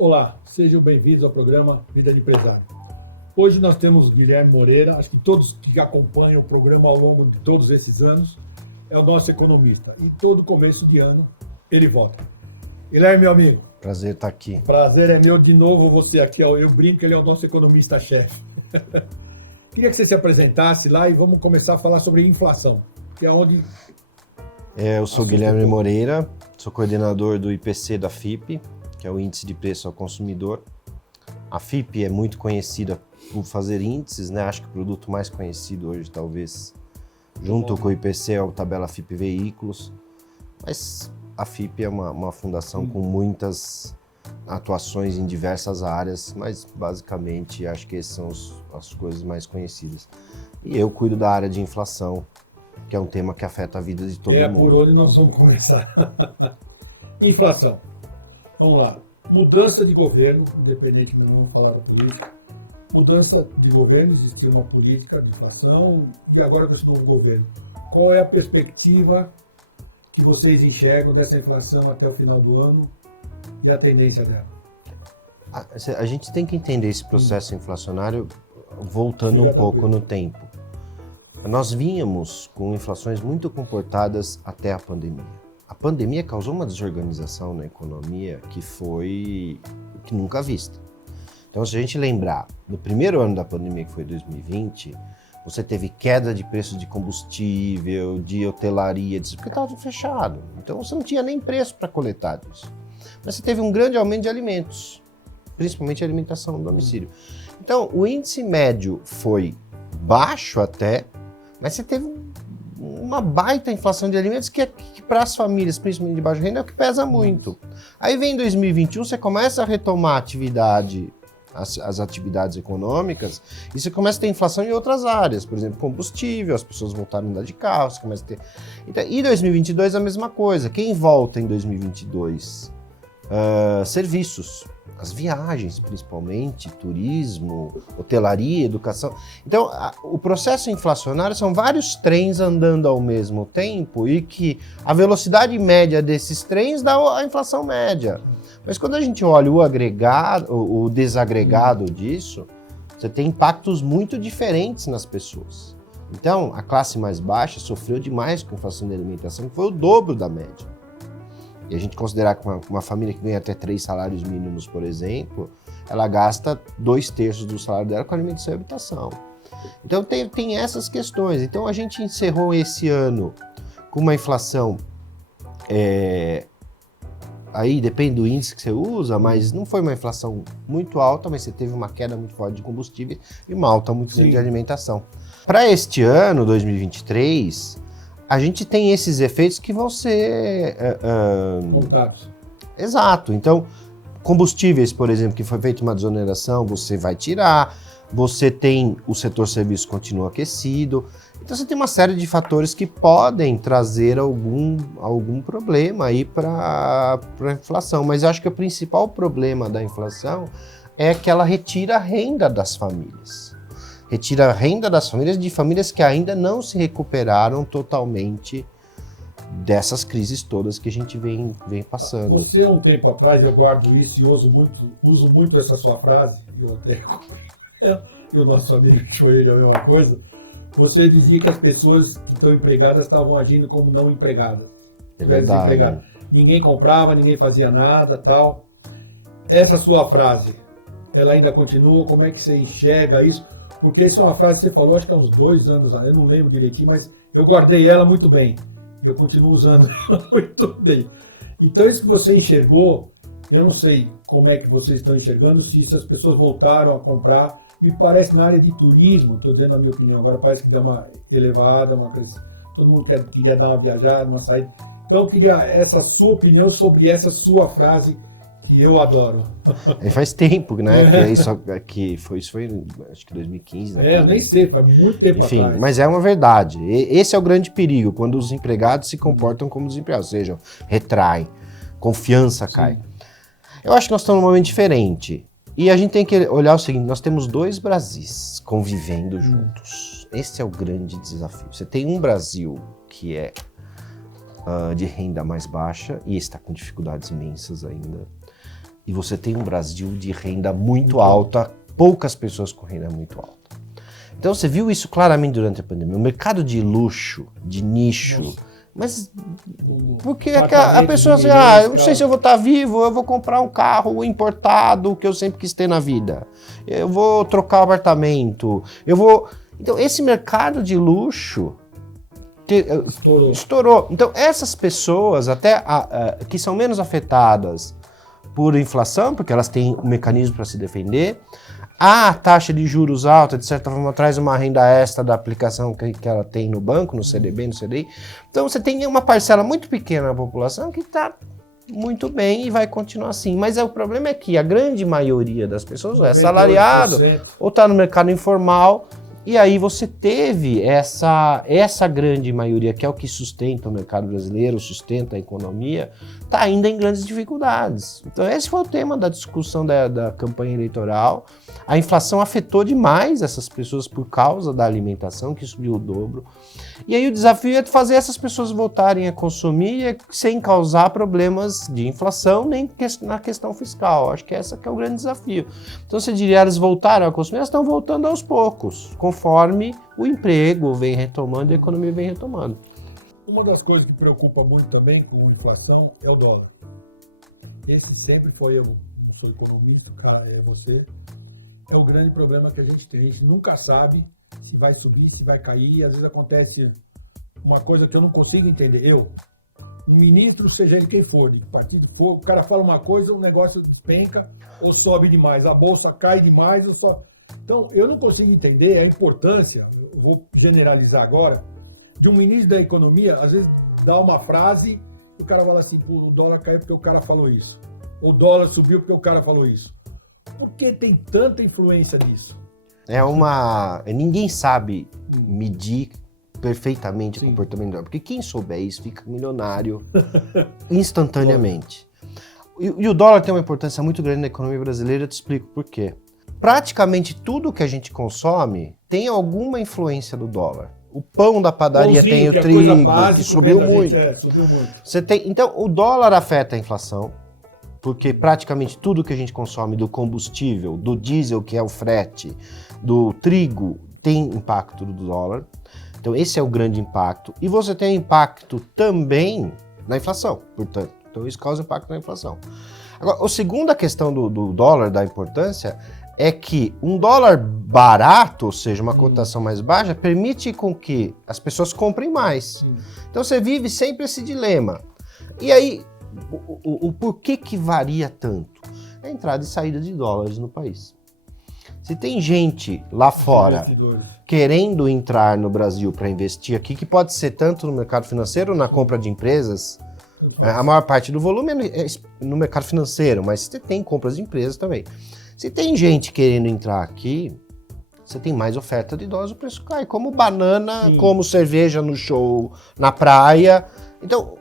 Olá, sejam bem-vindos ao programa Vida de Empresário. Hoje nós temos o Guilherme Moreira, acho que todos que acompanham o programa ao longo de todos esses anos, é o nosso economista. E todo começo de ano ele volta. Guilherme, meu amigo. Prazer estar aqui. Prazer é meu de novo você aqui. Eu brinco, ele é o nosso economista-chefe. Queria que você se apresentasse lá e vamos começar a falar sobre inflação, que é onde... Eu sou Guilherme Moreira, sou coordenador do IPC da FIPE, que é o Índice de Preço ao Consumidor. A FIPE é muito conhecida por fazer índices, né? Acho que o produto mais conhecido hoje, talvez, junto com o IPC, é o Tabela FIPE Veículos. Mas a FIPE é uma fundação com muitas atuações em diversas áreas, mas basicamente acho que essas são as coisas mais conhecidas. E eu cuido da área de inflação, que é um tema que afeta a vida de todo mundo. É por onde nós vamos começar. Inflação. Vamos lá. Mudança de governo, independente de não falar da política. Mudança de governo, existia uma política de inflação e agora com esse novo governo. Qual é a perspectiva que vocês enxergam dessa inflação até o final do ano e a tendência dela? A gente tem que entender esse processo inflacionário voltando um pouco no tempo. Nós vínhamos com inflações muito comportadas até a pandemia. A pandemia causou uma desorganização na economia que nunca vista. Então, se a gente lembrar, no primeiro ano da pandemia, que foi 2020, você teve queda de preço de combustível, de hotelaria, porque estava tudo fechado. Então, você não tinha nem preço para coletar disso. Mas você teve um grande aumento de alimentos, principalmente a alimentação no domicílio. Então, o índice médio foi baixo até, mas você teve uma baita inflação de alimentos que para as famílias, principalmente de baixa renda, é o que pesa muito. Aí vem 2021, você começa a retomar a atividade, as atividades econômicas, e você começa a ter inflação em outras áreas, por exemplo, combustível, as pessoas voltaram a andar de carro, você começa a ter... Então, e 2022 a mesma coisa. Quem volta em 2022? Serviços, as viagens principalmente, turismo, hotelaria, educação. Então, o processo inflacionário são vários trens andando ao mesmo tempo e que a velocidade média desses trens dá a inflação média. Mas quando a gente olha o agregado, o desagregado disso, você tem impactos muito diferentes nas pessoas. Então, a classe mais baixa sofreu demais com a inflação de alimentação, que foi o dobro da média. E a gente considerar que uma família que ganha até 3 salários mínimos, por exemplo, ela gasta 2/3 do salário dela com alimentação e habitação. Então tem essas questões. Então a gente encerrou esse ano com uma inflação, aí depende do índice que você usa, mas não foi uma inflação muito alta, mas você teve uma queda muito forte de combustível e uma alta muito grande de alimentação. Para este ano, 2023... a gente tem esses efeitos que vão ser... Contados. Exato. Então, combustíveis, por exemplo, que foi feita uma desoneração, você vai tirar. Você tem o setor serviço continua aquecido. Então, você tem uma série de fatores que podem trazer algum problema aí para a inflação. Mas eu acho que o principal problema da inflação é que ela retira a renda das famílias. Retira a renda das famílias de famílias que ainda não se recuperaram totalmente dessas crises todas que a gente vem passando. Você, há um tempo atrás, eu guardo isso e uso muito essa sua frase, e o nosso amigo Choeira é a mesma coisa, você dizia que as pessoas que estão empregadas estavam agindo como não empregadas. É verdade. Ninguém comprava, ninguém fazia nada, tal. Essa sua frase, ela ainda continua? Como é que você enxerga isso? Porque isso é uma frase que você falou, acho que há uns 2 anos, eu não lembro direitinho, mas eu guardei ela muito bem. Eu continuo usando ela muito bem. Então, isso que você enxergou, eu não sei como é que vocês estão enxergando, se as pessoas voltaram a comprar. Me parece na área de turismo, estou dizendo a minha opinião, agora parece que deu uma elevada, uma crescente. Todo mundo queria dar uma viajada, uma saída. Então, eu queria essa sua opinião sobre essa sua frase, que eu adoro. Faz tempo, né? Isso foi acho que 2015, né? Eu nem sei, faz muito tempo atrás. Enfim, mas é uma verdade. Esse é o grande perigo, quando os empregados se comportam como desempregados, ou seja, retraem, confiança cai. Eu acho que nós estamos num momento diferente. E a gente tem que olhar o seguinte, nós temos 2 Brasis convivendo juntos. Esse é o grande desafio. Você tem um Brasil que é de renda mais baixa e está com dificuldades imensas ainda. e você tem um Brasil de renda muito alta, poucas pessoas com renda muito alta. Então você viu isso claramente durante a pandemia. O mercado de luxo, de nicho, nossa. Mas porque a pessoa assim, eu não sei se eu vou estar vivo, eu vou comprar um carro importado que eu sempre quis ter na vida. Eu vou trocar o apartamento, Então esse mercado de luxo estourou. Então essas pessoas até que são menos afetadas por inflação, porque elas têm um mecanismo para se defender, a taxa de juros alta, de certa forma, traz uma renda extra da aplicação que ela tem no banco, no CDB, no CDI. Então você tem uma parcela muito pequena da população que está muito bem e vai continuar assim. Mas o problema é que a grande maioria das pessoas é salariado ou está no mercado informal. E aí você teve essa grande maioria, que é o que sustenta o mercado brasileiro, sustenta a economia, está ainda em grandes dificuldades. Então esse foi o tema da discussão da campanha eleitoral. A inflação afetou demais essas pessoas por causa da alimentação, que subiu o dobro. E aí o desafio é fazer essas pessoas voltarem a consumir sem causar problemas de inflação, nem na questão fiscal. Acho que esse que é o grande desafio. Então você diria, elas voltaram a consumir, elas estão voltando aos poucos, conforme o emprego vem retomando e a economia vem retomando. Uma das coisas que preocupa muito também com a inflação é o dólar. Esse sempre foi, eu não sou economista, é você, é o grande problema que a gente tem. A gente nunca sabe se vai subir, se vai cair. Às vezes acontece uma coisa que eu não consigo entender. Um ministro, seja ele quem for, de que partido for, o cara fala uma coisa, o negócio despenca ou sobe demais, a bolsa cai demais. Então, eu não consigo entender a importância, eu vou generalizar agora, de um ministro da economia, às vezes, dar uma frase e o cara fala assim, o dólar caiu porque o cara falou isso. O dólar subiu porque o cara falou isso. Por que tem tanta influência disso? Ninguém sabe medir perfeitamente o comportamento do dólar, porque quem souber isso fica milionário instantaneamente. E o dólar tem uma importância muito grande na economia brasileira, eu te explico por quê. Praticamente tudo que a gente consome tem alguma influência do dólar. O pão da padaria tem o trigo, que subiu muito. Subiu muito. Então, o dólar afeta a inflação, porque praticamente tudo que a gente consome, do combustível, do diesel, que é o frete, do trigo, tem impacto do dólar. Então, esse é o grande impacto. E você tem impacto também na inflação, portanto. Então, isso causa impacto na inflação. Agora, a segunda questão do dólar, da importância, é que um dólar barato, ou seja, uma cotação mais baixa, permite com que as pessoas comprem mais. Então você vive sempre esse dilema. E aí, o porquê que varia tanto? É a entrada e saída de dólares no país. Se tem gente lá fora querendo entrar no Brasil para investir aqui, que pode ser tanto no mercado financeiro ou na compra de empresas, a maior parte do volume é no mercado financeiro, mas você tem compras de empresas também. Se tem gente querendo entrar aqui, você tem mais oferta de dólares, o preço cai. Como banana, sim, como cerveja no show, na praia. Então,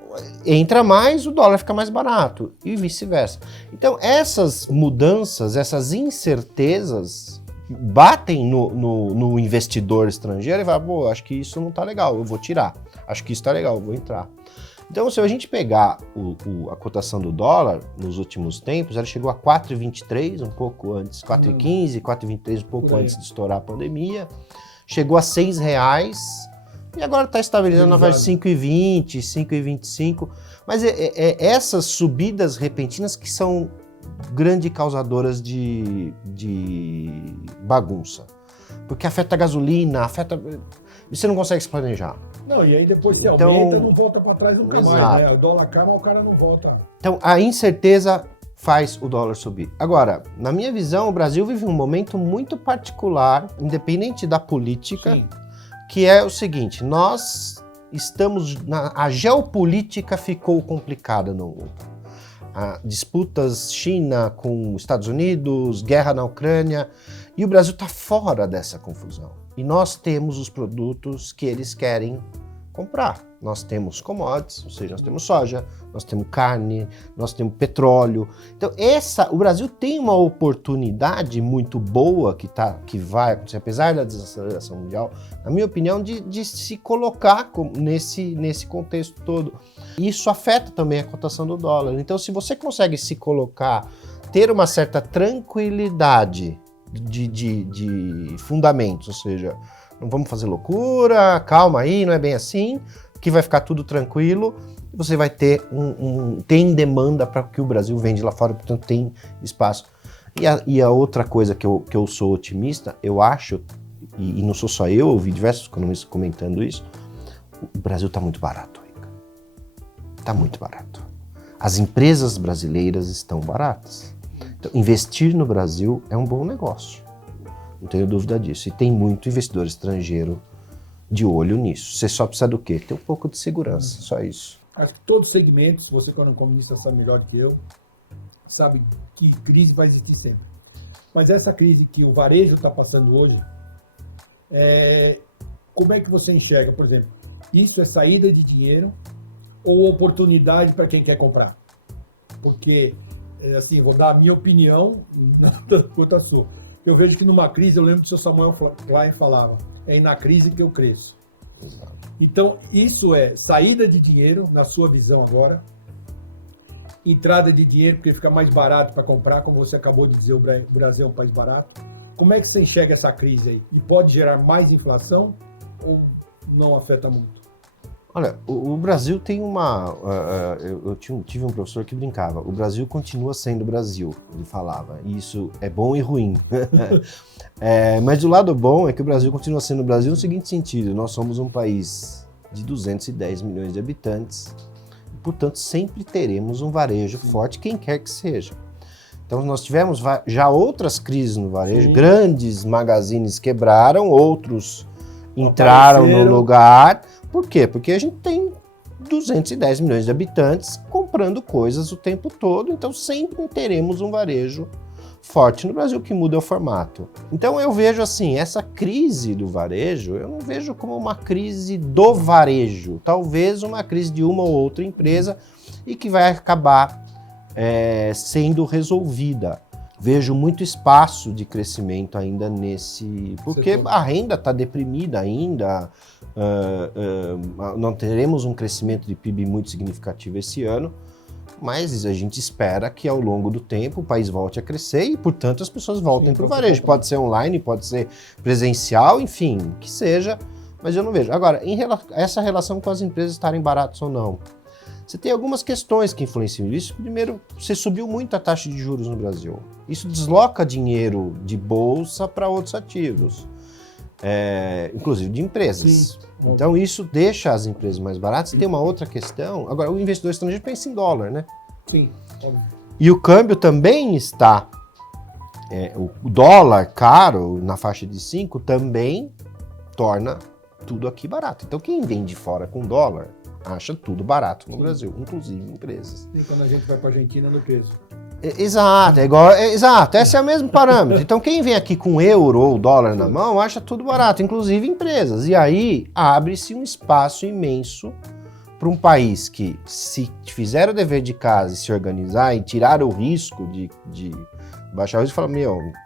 entra mais, o dólar fica mais barato e vice-versa. Então, essas mudanças, essas incertezas batem no investidor estrangeiro e fala, pô, acho que isso não tá legal, eu vou tirar. Acho que isso tá legal, eu vou entrar. Então, se a gente pegar a cotação do dólar nos últimos tempos, ela chegou a 4,23, um pouco antes, 4,15, 4,23, um pouco antes de estourar a pandemia. Chegou a R$6 e agora está estabilizando na faixa 5,20, 5,25. Mas essas subidas repentinas que são grandes causadoras de bagunça. Porque afeta a gasolina, você não consegue se planejar. Não, e aí depois se aumenta, não volta para trás nunca mais, né? O dólar cai, mas o cara não volta. Então, a incerteza faz o dólar subir. Agora, na minha visão, o Brasil vive um momento muito particular, independente da política, sim, que é o seguinte, nós estamos... A geopolítica ficou complicada no mundo. Disputas China com Estados Unidos, guerra na Ucrânia, e o Brasil está fora dessa confusão. E nós temos os produtos que eles querem comprar. Nós temos commodities, ou seja, nós temos soja, nós temos carne, nós temos petróleo. Então, o Brasil tem uma oportunidade muito boa que vai acontecer, apesar da desaceleração mundial, na minha opinião, de se colocar nesse contexto todo. E isso afeta também a cotação do dólar. Então, se você consegue se colocar ter uma certa tranquilidade de fundamentos, ou seja, não vamos fazer loucura, calma aí, não é bem assim, que vai ficar tudo tranquilo, você vai ter tem demanda para que o Brasil vende lá fora, portanto tem espaço. E a outra coisa que eu sou otimista, eu acho, e não sou só eu ouvi diversos economistas comentando isso, o Brasil está muito barato, Rica. Está muito barato. As empresas brasileiras estão baratas. Então, investir no Brasil é um bom negócio. Não tenho dúvida disso. E tem muito investidor estrangeiro de olho nisso. Você só precisa do quê? Ter um pouco de segurança, só isso. Acho que todos os segmentos, você como economista sabe melhor que eu, sabe que crise vai existir sempre. Mas essa crise que o varejo está passando hoje, como é que você enxerga, por exemplo, isso é saída de dinheiro ou oportunidade para quem quer comprar? Porque, assim, vou dar a minha opinião quanto a sua. Eu vejo que numa crise, eu lembro que o seu Samuel Klein falava, é na crise que eu cresço. Exato. Então, isso é saída de dinheiro, na sua visão agora, entrada de dinheiro, porque fica mais barato para comprar, como você acabou de dizer, o Brasil é um país barato. Como é que você enxerga essa crise aí? E pode gerar mais inflação ou não afeta muito? Olha, o Brasil tem eu tive um professor que brincava, o Brasil continua sendo o Brasil, ele falava, e isso é bom e ruim. Mas o lado bom é que o Brasil continua sendo o Brasil no seguinte sentido, nós somos um país de 210 milhões de habitantes, portanto sempre teremos um varejo forte, quem quer que seja. Então nós tivemos já outras crises no varejo, grandes magazines quebraram, outros entraram no lugar. Por quê? Porque a gente tem 210 milhões de habitantes comprando coisas o tempo todo, então sempre teremos um varejo forte no Brasil, que muda o formato. Então eu vejo assim, essa crise do varejo, eu não vejo como uma crise do varejo, talvez uma crise de uma ou outra empresa e que vai acabar sendo resolvida. Vejo muito espaço de crescimento ainda porque a renda está deprimida ainda, não teremos um crescimento de PIB muito significativo esse ano, mas a gente espera que ao longo do tempo o país volte a crescer e, portanto, as pessoas voltem para o varejo. Pode ser online, pode ser presencial, enfim, que seja, mas eu não vejo. Agora, essa relação com as empresas estarem baratas ou não, você tem algumas questões que influenciam isso. Primeiro, você subiu muito a taxa de juros no Brasil. Isso desloca dinheiro de bolsa para outros ativos, inclusive de empresas. Sim. Então isso deixa as empresas mais baratas. Tem uma outra questão. Agora, o investidor estrangeiro pensa em dólar, né? Sim. E o câmbio também está... o dólar caro, na faixa de 5, também torna tudo aqui barato. Então quem vem de fora com dólar acha tudo barato no Brasil, inclusive empresas. E quando a gente vai para a Argentina, no peso. Exato, exato, esse é o mesmo parâmetro. Então quem vem aqui com euro ou dólar na mão acha tudo barato, inclusive empresas. E aí abre-se um espaço imenso para um país que, se fizer o dever de casa e se organizar e tirar o risco de baixar o risco, fala,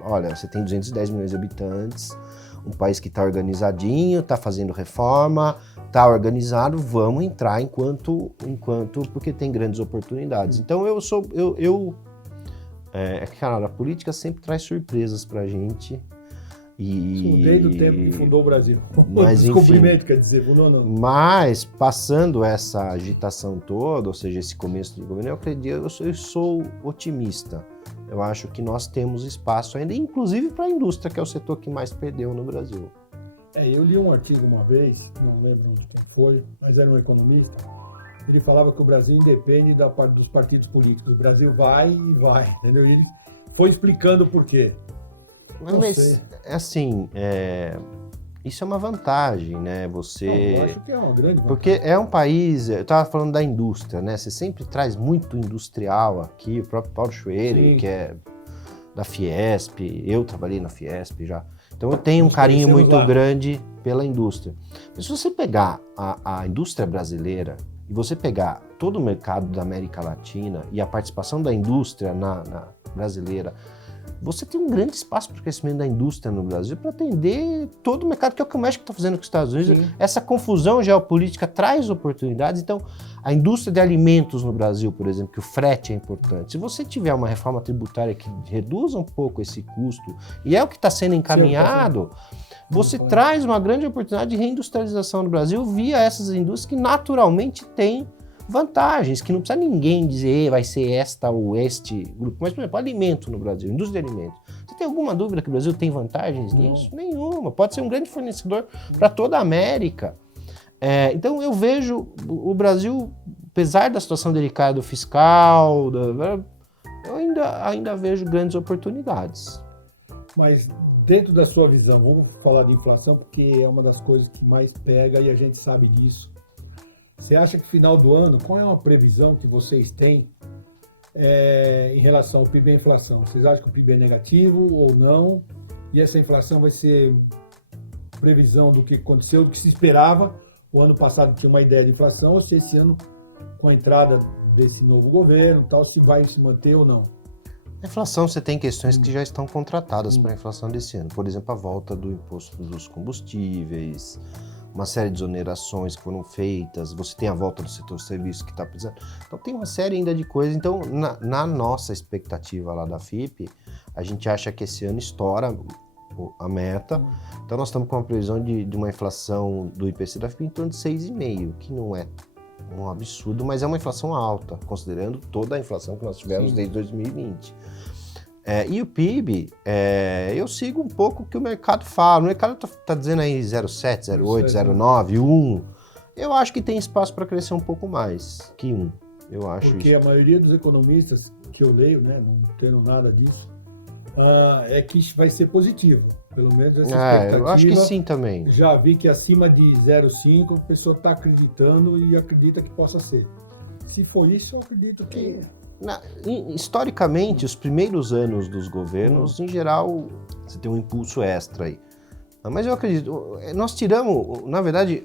olha, você tem 210 milhões de habitantes, um país que está organizadinho, está fazendo reforma, está organizado, vamos entrar porque tem grandes oportunidades. Então cara, a política sempre traz surpresas pra gente. Desde o tempo que fundou o Brasil. Mas, Descobrimento, quer dizer, fundou não. Mas, passando essa agitação toda, ou seja, esse começo de governo, eu sou otimista. Eu acho que nós temos espaço ainda, inclusive para a indústria, que é o setor que mais perdeu no Brasil. Eu li um artigo uma vez, não lembro de quem foi, mas era um economista. Ele falava que o Brasil independe dos partidos políticos. O Brasil vai e vai, entendeu? E ele foi explicando por quê. Mas assim, isso é uma vantagem, né? Eu acho que é uma grande vantagem. Porque é um país, eu estava falando da indústria, né? Você sempre traz muito industrial aqui, o próprio Paulo Schwerer, que é da Fiesp, eu trabalhei na Fiesp já. Então eu tenho um carinho muito grande pela indústria. Mas se você pegar a indústria brasileira e você pegar todo o mercado da América Latina e a participação da indústria brasileira você tem um grande espaço para o crescimento da indústria no Brasil para atender todo o mercado, que é o que o México está fazendo com os Estados Unidos. Sim. Essa confusão geopolítica traz oportunidades. Então, a indústria de alimentos no Brasil, por exemplo, que o frete é importante. Se você tiver uma reforma tributária que reduza um pouco esse custo, e é o que está sendo encaminhado, você traz uma grande oportunidade de reindustrialização no Brasil via essas indústrias que naturalmente têm vantagens, que não precisa ninguém dizer vai ser esta ou este grupo. Mas, por exemplo, alimento no Brasil, indústria de alimentos. Você tem alguma dúvida que o Brasil tem vantagens nisso? Nenhuma. Pode ser um grande fornecedor para toda a América. Então, eu vejo o Brasil, apesar da situação delicada do fiscal, eu ainda vejo grandes oportunidades. Mas, dentro da sua visão, vamos falar de inflação, porque é uma das coisas que mais pega e a gente sabe disso. Você acha que no final do ano, qual é uma previsão que vocês têm em relação ao PIB e à inflação? Vocês acham que o PIB é negativo ou não? E essa inflação vai ser previsão do que aconteceu, do que se esperava? O ano passado tinha uma ideia de inflação, ou se esse ano, com a entrada desse novo governo, tal, se vai se manter ou não? A inflação, você tem questões que já estão contratadas para a inflação desse ano. Por exemplo, a volta do imposto dos combustíveis, uma série de exonerações que foram feitas, você tem a volta do setor serviço que está precisando. Então tem uma série ainda de coisas. Então, na nossa expectativa lá da FIPE, a gente acha que esse ano estoura a meta. Então nós estamos com uma previsão de uma inflação do IPC da FIPE em torno de 6,5%, que não é um absurdo, mas é uma inflação alta, considerando toda a inflação que nós tivemos desde 2020. E o PIB, eu sigo um pouco o que o mercado fala. O mercado está dizendo aí 0,7, 0,8, 0,9, 1. Eu acho que tem espaço para crescer um pouco mais que 1. Eu acho porque isso. A maioria dos economistas que eu leio, né, não tendo nada disso, é que vai ser positivo. Pelo menos essa expectativa. Eu acho que sim também. Já vi que acima de 0,5 a pessoa está acreditando e acredita que possa ser. Se for isso, eu acredito que... Historicamente, os primeiros anos dos governos, em geral, você tem um impulso extra aí. Mas eu acredito, nós tiramos, na verdade,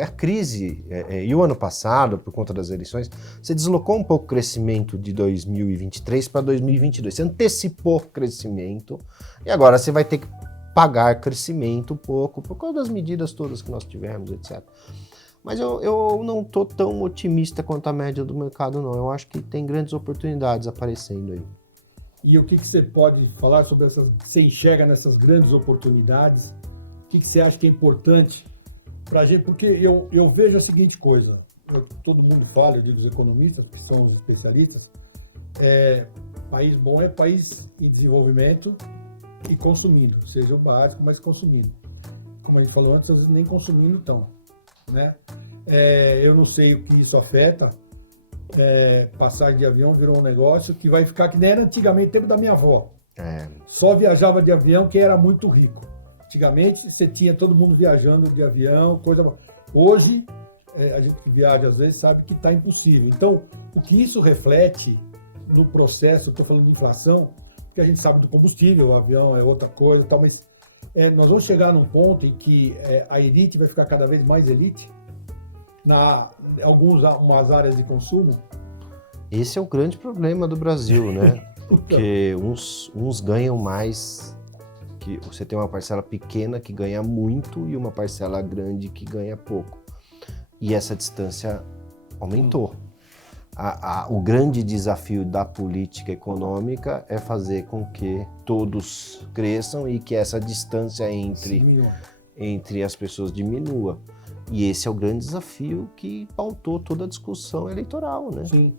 a crise, e o ano passado, por conta das eleições, você deslocou um pouco o crescimento de 2023 para 2022. Você antecipou o crescimento e agora você vai ter que pagar crescimento um pouco por causa das medidas todas que nós tivemos, etc. Mas eu não estou tão otimista quanto a média do mercado, não. Eu acho que tem grandes oportunidades aparecendo aí. E o que você pode falar sobre essas... Você enxerga nessas grandes oportunidades? O que você acha que é importante para a gente? Porque eu vejo a seguinte coisa. Todo mundo fala, eu digo os economistas, que são os especialistas, país bom é país em desenvolvimento e consumindo. Seja o básico, mas consumindo. Como a gente falou antes, às vezes nem consumindo estão. Né? Eu não sei o que isso afeta. Passagem de avião virou um negócio que vai ficar que nem era antigamente, tempo da minha avó. Só viajava de avião quem era muito rico. Antigamente você tinha todo mundo viajando de avião, coisa. Hoje a gente que viaja às vezes sabe que está impossível. Então o que isso reflete no processo, eu estou falando de inflação, porque a gente sabe do combustível, o avião é outra coisa, tal, mas nós vamos chegar num ponto em que a elite vai ficar cada vez mais elite algumas áreas de consumo. Esse é o grande problema do Brasil, né? Porque uns ganham mais, que você tem uma parcela pequena que ganha muito e uma parcela grande que ganha pouco. E essa distância aumentou. O grande desafio da política econômica é fazer com que todos cresçam e que essa distância entre as pessoas diminua. E esse é o grande desafio que pautou toda a discussão eleitoral, né? Sim.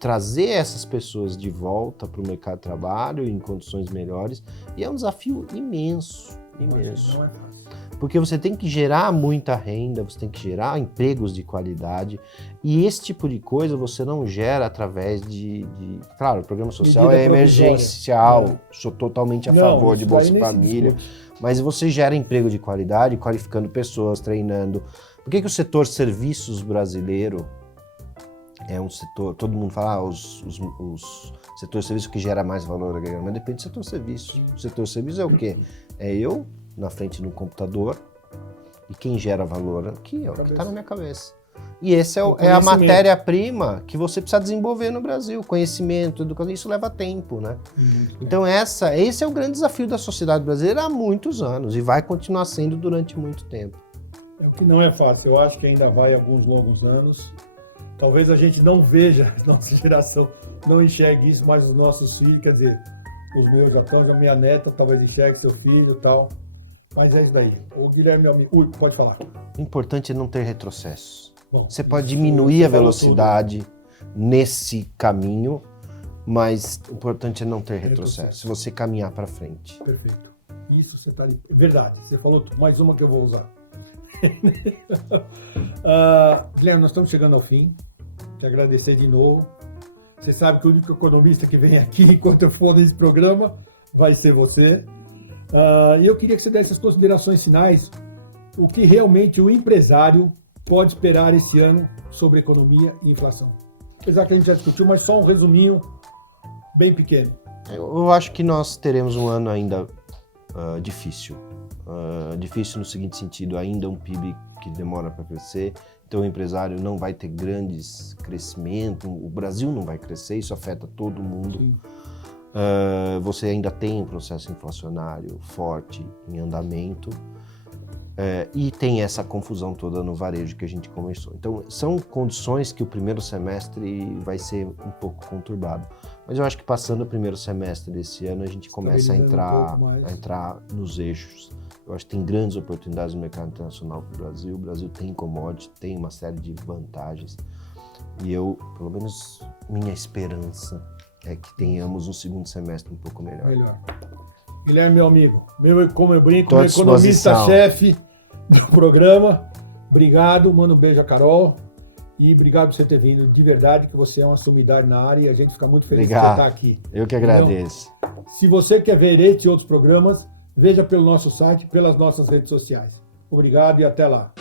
Trazer essas pessoas de volta para o mercado de trabalho em condições melhores. E é um desafio imenso, imenso. Não é fácil. Porque você tem que gerar muita renda, você tem que gerar empregos de qualidade, e esse tipo de coisa você não gera através de... Claro, o programa social é emergencial, sou totalmente a favor de Bolsa Família, mas você gera emprego de qualidade, qualificando pessoas, treinando. Por que o setor serviços brasileiro é um setor... Todo mundo fala, os setor serviço que gera mais valor agregado, mas depende do setor serviço. O setor serviço é o quê? É eu na frente do computador, e quem gera valor aqui é o que está na minha cabeça. E esse é a matéria-prima que você precisa desenvolver no Brasil. Conhecimento, educação, isso leva tempo, né? Então esse é o grande desafio da sociedade brasileira há muitos anos e vai continuar sendo durante muito tempo. O que não é fácil, eu acho que ainda vai alguns longos anos. Talvez a gente não veja, a nossa geração não enxergue isso, mas os nossos filhos, quer dizer, os meus já estão, já minha neta talvez enxergue seu filho e tal. Mas é isso daí. O Guilherme, meu amigo, pode falar. O importante é não ter retrocessos. Bom, você pode diminuir a velocidade nesse caminho, mas o importante é não ter retrocesso. Se você caminhar para frente. Perfeito. Isso você está... Verdade. Você falou mais uma que eu vou usar. Guilherme, nós estamos chegando ao fim. Te agradecer de novo. Você sabe que o único economista que vem aqui enquanto eu for nesse programa vai ser você. E eu queria que você desse as considerações finais. O que realmente o empresário pode esperar esse ano sobre economia e inflação? Apesar que a gente já discutiu, mas só um resuminho bem pequeno. Eu acho que nós teremos um ano ainda difícil. Difícil no seguinte sentido, ainda um PIB que demora para crescer, então o empresário não vai ter grandes crescimento, o Brasil não vai crescer, isso afeta todo mundo. Você ainda tem um processo inflacionário forte em andamento. E tem essa confusão toda no varejo que a gente começou. Então, são condições que o primeiro semestre vai ser um pouco conturbado. Mas eu acho que passando o primeiro semestre desse ano, a gente começa a entrar nos eixos. Eu acho que tem grandes oportunidades no mercado internacional para o Brasil. O Brasil tem commodity, tem uma série de vantagens. E eu, pelo menos, minha esperança é que tenhamos um segundo semestre um pouco melhor. Guilherme, meu amigo, como eu brinco, meu economista-chefe do programa. Obrigado, manda um beijo a Carol. E obrigado por você ter vindo. De verdade que você é uma sumidade na área e a gente fica muito feliz de você estar aqui. Eu que agradeço. Então, se você quer ver este e outros programas, veja pelo nosso site, pelas nossas redes sociais. Obrigado e até lá.